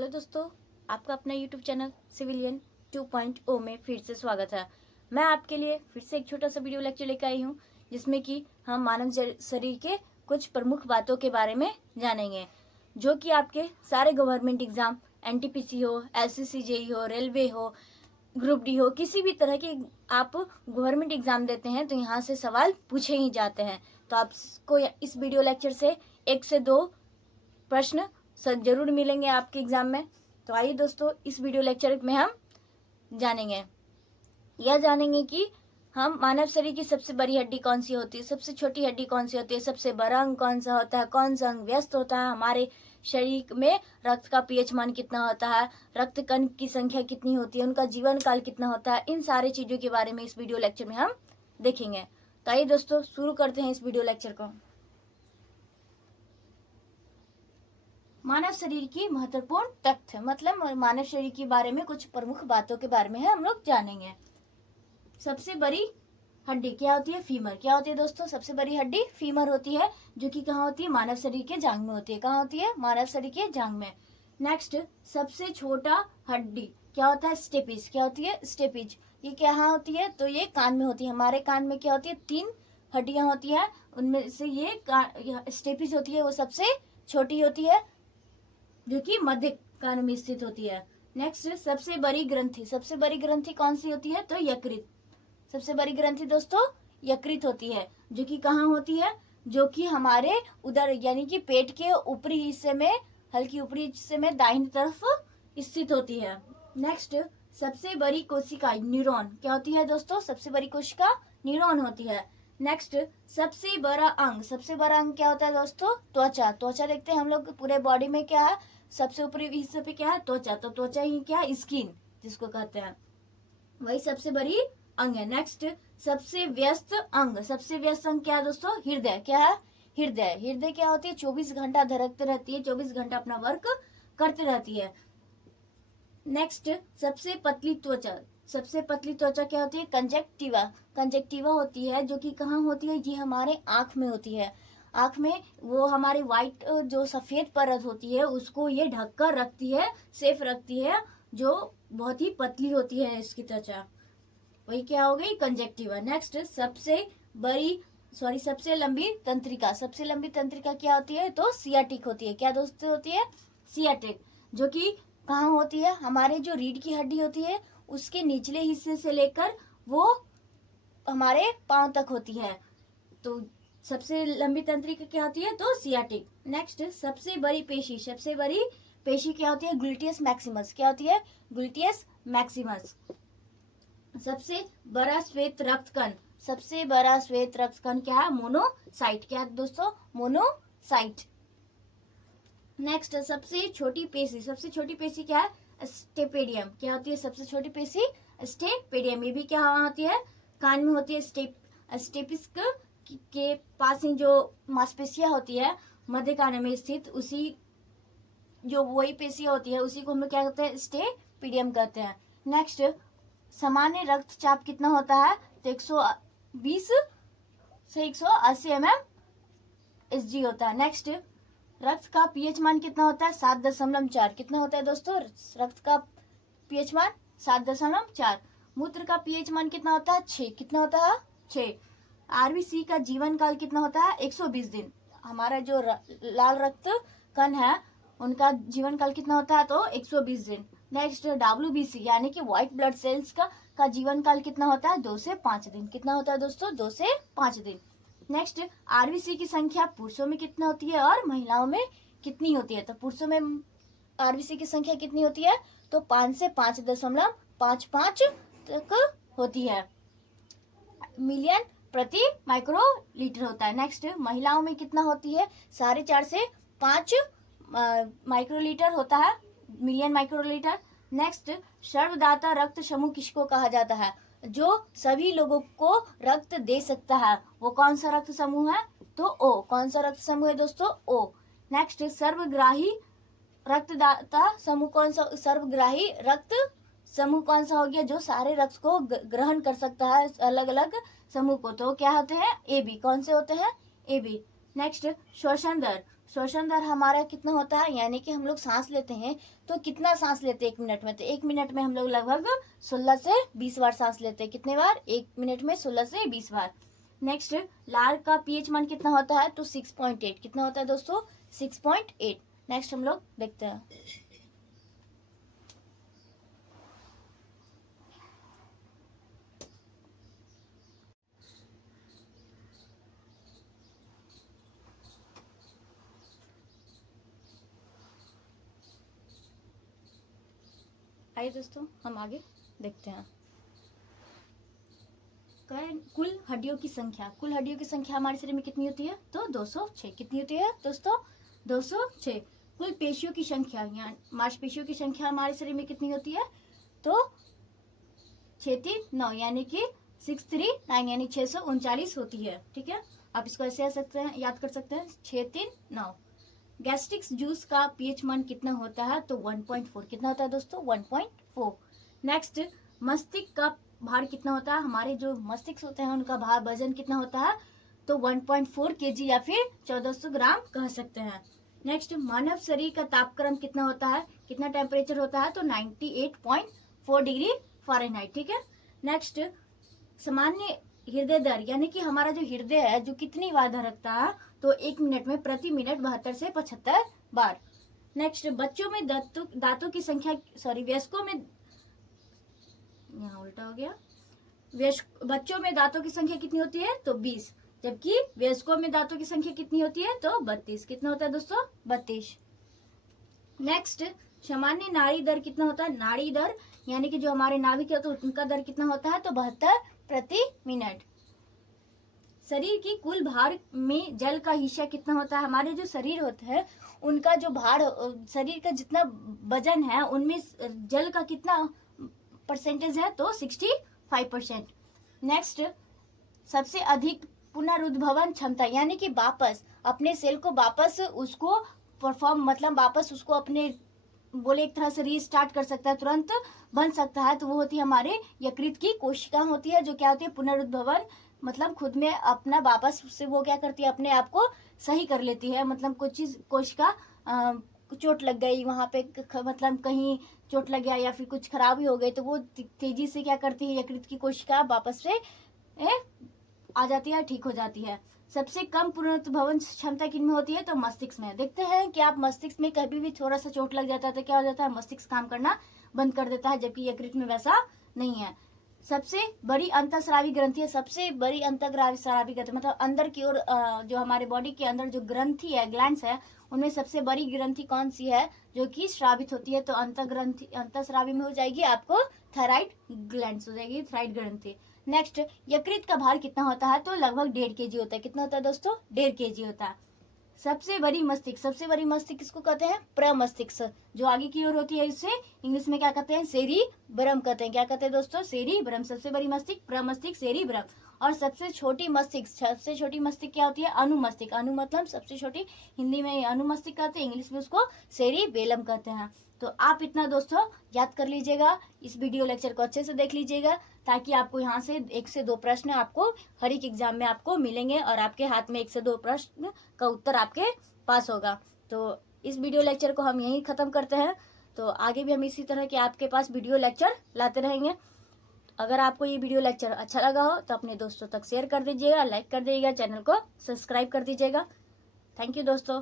Hello दोस्तों, आपका अपना यूट्यूब चैनल सिविलियन 2.0 में फिर से स्वागत है। मैं आपके लिए फिर से एक छोटा सा वीडियो लेक्चर लेकर आई हूँ, जिसमें कि हम मानव शरीर के कुछ प्रमुख बातों के बारे में जानेंगे, जो कि आपके सारे गवर्नमेंट एग्जाम, एनटीपीसी हो, एसएससी हो, रेलवे हो, ग्रुप डी हो, किसी भी तरह के आप गवर्नमेंट एग्जाम देते हैं तो यहाँ से सवाल पूछे ही जाते हैं। तो आपको इस वीडियो लेक्चर से 1 से 2 प्रश्न जरूर मिलेंगे आपके एग्जाम में। तो आइए दोस्तों, इस वीडियो लेक्चर में हम जानेंगे कि हम मानव शरीर की सबसे बड़ी हड्डी कौन सी होती है, सबसे छोटी हड्डी कौन सी होती है, सबसे बड़ा अंग कौन सा होता है, कौन सा अंग व्यस्त होता है, हमारे शरीर में रक्त का पीएच मान कितना होता है, रक्त कण की संख्या कितनी होती है, उनका जीवन काल कितना होता है, इन सारे चीजों के बारे में इस वीडियो लेक्चर में हम देखेंगे। तो आइए दोस्तों, शुरू करते हैं इस वीडियो लेक्चर को। मानव शरीर की महत्वपूर्ण तथ्य, मतलब मानव शरीर के बारे में कुछ प्रमुख बातों के बारे में हम लोग जानेंगे। सबसे बड़ी हड्डी क्या होती है? फीमर। क्या होती है दोस्तों? सबसे बड़ी हड्डी फीमर होती है, जो कि कहाँ होती है? मानव शरीर के जांघ में होती है। कहाँ होती है? मानव शरीर के जांघ में। नेक्स्ट, सबसे छोटा हड्डी क्या होता है? स्टेपिज। क्या होती है? स्टेपिज। ये कहाँ होती है? तो ये कान में होती है। हमारे कान में क्या होती है? 3 हड्डियां होती है, उनमें से ये स्टेपिज होती है, वो सबसे छोटी होती है, जो कि मध्य कान में स्थित होती है। नेक्स्ट, सबसे बड़ी ग्रंथि। सबसे बड़ी ग्रंथि कौन सी होती है? तो यकृत। सबसे बड़ी ग्रंथि दोस्तों यकृत होती है, जो कि कहाँ होती है? जो कि हमारे उदर यानी कि पेट के ऊपरी हिस्से में, हल्की ऊपरी हिस्से में दाहिनी तरफ स्थित होती है। नेक्स्ट, सबसे बड़ी कोशिका न्यूरॉन क्या होती है दोस्तों? सबसे बड़ी कोशिका न्यूरॉन होती है। नेक्स्ट, सबसे बड़ा अंग। सबसे बड़ा अंग क्या होता है दोस्तों? त्वचा। त्वचा देखते हैं हम लोग पूरे बॉडी में क्या है? सबसे ऊपरी हिस्से पे क्या है? त्वचा। तो त्वचा ही क्या? स्किन जिसको कहते हैं, वही सबसे बड़ी अंग है। नेक्स्ट, सबसे व्यस्त अंग। सबसे व्यस्त अंग क्या है दोस्तों? हृदय। क्या है? हृदय। हृदय क्या होती है? 24 घंटा धड़कते रहती है, 24 घंटा अपना वर्क करते रहती है। नेक्स्ट, सबसे पतली त्वचा। सबसे पतली त्वचा क्या होती है? कंजक्टिवा। कंजक्टिवा होती है, जो कि कहाँ होती है? ये हमारे आंख में होती है। आंख में वो हमारी व्हाइट जो सफेद परत होती है, उसको ये ढककर रखती है, सेफ रखती है, जो बहुत ही पतली होती है इसकी त्वचा, वही क्या हो गई? कंजक्टिवा। नेक्स्ट, सबसे लंबी तंत्रिका। सबसे लंबी तंत्रिका क्या होती है? तो सियाटिक होती है। क्या दोस्तों होती है? सियाटिक, जो कि कहाँ होती है? हमारे जो रीढ़ की हड्डी होती है, उसके निचले हिस्से से लेकर वो हमारे पांव तक होती है। तो सबसे लंबी तंत्रिका क्या होती है? तो सियाटिक। नेक्स्ट, सबसे बड़ी पेशी। सबसे बड़ी पेशी क्या होती है? Gluteus Maximus. क्या होती है? Gluteus Maximus. सबसे बड़ा श्वेत रक्त कण। सबसे बड़ा श्वेत रक्त कण क्या है? मोनोसाइट। क्या है दोस्तों? मोनोसाइट। नेक्स्ट, सबसे छोटी पेशी। सबसे छोटी पेशी क्या है? स्टेपेडियम। क्या होती है सबसे छोटी पेशी? स्टेपेडियम। ये भी क्या होती है? कान में होती है। स्टेपिस के पास ही जो मांसपेशियां होती है मध्य कान में स्थित, उसी जो वही पेशियां होती है, उसी को हम लोग क्या कहते हैं? स्टेपेडियम कहते हैं। नेक्स्ट, सामान्य रक्तचाप कितना होता है? तो 120 से 180 mmHg होता है। नेक्स्ट, रक्त का पीएच मान कितना होता है? 7.4। कितना होता है दोस्तों? रक्त का पीएच मान 7.4। मूत्र का पीएच मान कितना होता है? 6। कितना होता है? 6। आरबीसी का जीवन काल कितना होता है? 120 दिन। हमारा जो लाल रक्त कण है, उनका जीवन काल कितना होता है? तो 120 दिन। नेक्स्ट, डब्ल्यूबीसी यानी कि व्हाइट ब्लड सेल्स का जीवन काल कितना होता है? 2 से 5 दिन। कितना होता है दोस्तों? 2 से 5 दिन। नेक्स्ट, आरबीसी की संख्या पुरुषों में कितना होती है और महिलाओं में कितनी होती है? तो पुरुषों में आरबीसी की संख्या कितनी होती है? तो 5 से 5.55 तक होती है। मिलियन प्रति माइक्रोलीटर होता है। नेक्स्ट, महिलाओं में कितना होती है? 4.5 से 5 माइक्रोलीटर होता है, मिलियन माइक्रोलीटर। नेक्स्ट, सर्वदाता रक्त समूह किसको कहा जाता है? जो सभी लोगों को रक्त दे सकता है, वो कौन सा रक्त समूह है? तो ओ। कौन सा रक्त समूह है दोस्तों? ओ। नेक्स्ट, सर्वग्राही रक्तदाता समूह कौन सा? सर्वग्राही रक्त समूह कौन सा हो गया? जो सारे रक्त को ग्रहण कर सकता है, अलग अलग समूह को, तो क्या होते हैं? A B. कौन से होते हैं? A B. नेक्स्ट, श्वसन दर। श्वसन दर हमारा कितना होता है, यानी कि हम लोग सांस लेते हैं तो कितना सांस लेते हैं 1 मिनट में, तो 1 मिनट में हम लोग लगभग 16 से 20 बार सांस लेते हैं। कितने बार? 1 मिनट में 16 से 20 बार। नेक्स्ट, लार का पीएच मान कितना होता है, तो 6.8। कितना होता है दोस्तों? 6.8। नेक्स्ट हम लोग देखते हैं। आइए दोस्तों हम आगे देखते हैं। कुल हड्डियों की संख्या, कुल हड्डियों की संख्या हमारे शरीर में कितनी होती है, तो 206। कितनी होती है दोस्तों? 206। कुल पेशियों की संख्या, या मांसपेशियों की संख्या हमारे शरीर में कितनी होती है, तो 639, यानी कि 639, यानी 639 होती है। ठीक है, आप इसको ऐसे याद कर सकते हैं, 639। गैस्ट्रिक जूस का पीएच मान कितना होता है, तो 1.4। कितना होता है दोस्तों? 1.4। नेक्स्ट, मस्तिष्क का भार कितना होता है, हमारे जो मस्तिष्क होते हैं उनका भार वजन कितना होता है, तो 1.4 kg या फिर 1400 ग्राम कह सकते हैं। नेक्स्ट, मानव शरीर का तापक्रम कितना होता है, कितना टेम्परेचर होता है, तो 98.4 डिग्री फ़ारेनहाइट। ठीक है। नेक्स्ट, सामान्य हृदय दर, यानी कि हमारा जो हृदय है जो कितनी बार धड़कता है, तो 1 मिनट में प्रति मिनट 72 से 75 बार। नेक्स्ट, बच्चों में दांतों की संख्या, वयस्कों में, यहाँ उल्टा हो गया, बच्चों में दांतों की संख्या कितनी होती है, तो 20, जबकि वयस्कों में दांतों की संख्या कितनी होती है, तो 32। कितना होता है दोस्तों? 32। नेक्स्ट, सामान्य नाड़ी दर कितना होता है, नाड़ी दर यानी कि जो हमारे नाभिक है तो उनका दर कितना होता है, तो 72 प्रति मिनट। शरीर की कुल भार में जल का हिस्सा कितना होता है, हमारे जो शरीर होते हैं उनका जो भार, शरीर का जितना वजन है उनमें जल का कितना परसेंटेज है, तो 65%। नेक्स्ट, सबसे अधिक पुनरुद्भवन क्षमता, यानी कि वापस अपने सेल को वापस उसको परफॉर्म, मतलब वापस उसको अपने बोले एक तरह से रीस्टार्ट कर सकता है, तुरंत बन सकता है, तो वो होती है हमारे यकृत की कोशिका होती है, जो क्या होती है, पुनरुद्भवन, मतलब खुद में अपना वापस से वो क्या करती है, अपने आप को सही कर लेती है। मतलब कुछ चीज, कोशिका चोट लग गई वहां पे, मतलब कहीं चोट लग गया या फिर कुछ खराबी हो गई, तो वो तेजी से क्या करती है, यकृत की कोशिका वापस से आ जाती है, ठीक हो जाती है। सबसे कम पुनरुद्भवन क्षमता किनमें होती है, तो मस्तिष्क में। देखते हैं कि आप मस्तिष्क में कभी भी थोड़ा सा चोट लग जाता है तो क्या हो जाता है, मस्तिष्क काम करना बंद कर देता है, जबकि यकृत में वैसा नहीं है। सबसे बड़ी अंतःस्रावी ग्रंथि है, सबसे बड़ी अंतःस्रावी ग्रंथि मतलब अंदर की ओर, जो हमारे बॉडी के अंदर जो ग्रंथि है, ग्लैंड्स है, उनमें सबसे बड़ी ग्रंथि कौन सी है जो कि स्रावित होती है, तो अंतःस्रावी में हो जाएगी आपको थायराइड ग्लैंड्स हो जाएगी, थायराइड ग्रंथि। नेक्स्ट, यकृत का भार कितना होता है, तो लगभग 1.5 kg होता है। कितना होता है दोस्तों? 1.5 kg होता है। सबसे बड़ी मस्तिष्क, सबसे बड़ी मस्तिष्क किसको कहते हैं, प्रमस्तिष्क, जो आगे की ओर होती है, इसे इंग्लिश में क्या कहते हैं, सेरिब्रम कहते हैं। क्या कहते हैं दोस्तों? सेरिब्रम। सबसे बड़ी मस्तिष्क प्रमस्तिष्क, सेरिब्रम। और सबसे छोटी मस्तिष्क, सबसे छोटी मस्तिष्क क्या होती है, अनुमस्तिष्क। अनु मतलब सबसे छोटी, हिंदी में अनुमस्तिष्क कहते हैं, इंग्लिश में उसको सेरिबेलम कहते हैं। तो आप इतना दोस्तों याद कर लीजिएगा, इस वीडियो लेक्चर को अच्छे से देख लीजिएगा, ताकि आपको यहाँ से 1 से 2 प्रश्न आपको हर एक एग्जाम में आपको मिलेंगे और आपके हाथ में 1 से 2 प्रश्न का उत्तर आपके पास होगा। तो इस वीडियो लेक्चर को हम यहीं ख़त्म करते हैं। तो आगे भी हम इसी तरह के आपके पास वीडियो लेक्चर लाते रहेंगे। अगर आपको ये वीडियो लेक्चर अच्छा लगा हो तो अपने दोस्तों तक शेयर कर दीजिएगा, लाइक कर दीजिएगा, चैनल को सब्सक्राइब कर दीजिएगा। थैंक यू दोस्तों।